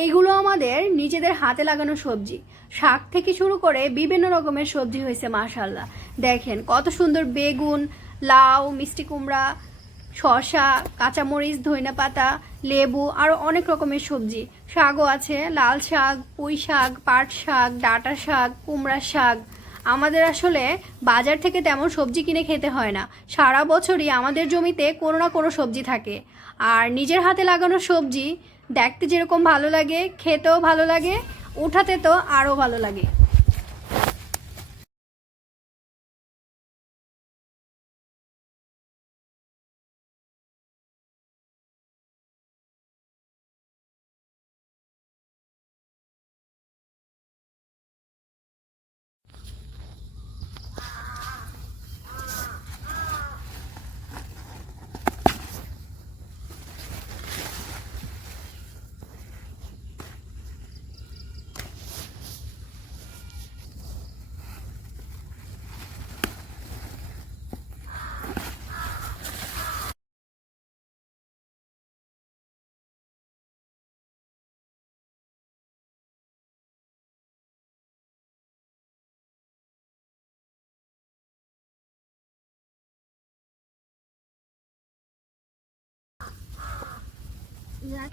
এইগুলো আমাদের নিজেদের হাতে লাগানো সবজি। শাক থেকে শুরু করে বিভিন্ন রকমের সবজি হয়েছে মাশাল্লাহ দেখেন, কত সুন্দর বেগুন, লাউ, মিষ্টি কুমড়া, শসা, কাঁচামরিচ ধইনা পাতা লেবু আরও অনেক রকমের সবজি। শাকও আছে, লাল শাক, পুঁই শাক, পাট শাক, ডাঁটা শাক, কুমড়া শাক। আমাদের আসলে বাজার থেকে তেমন সবজি কিনে খেতে হয় না। সারা বছরই আমাদের জমিতে কোনো না কোনো সবজি থাকে। আর নিজের হাতে লাগানো সবজি দেখতে যেরকম ভালো লাগে খেতেও ভালো লাগে উঠাতে তো আরও ভালো লাগে। 嗯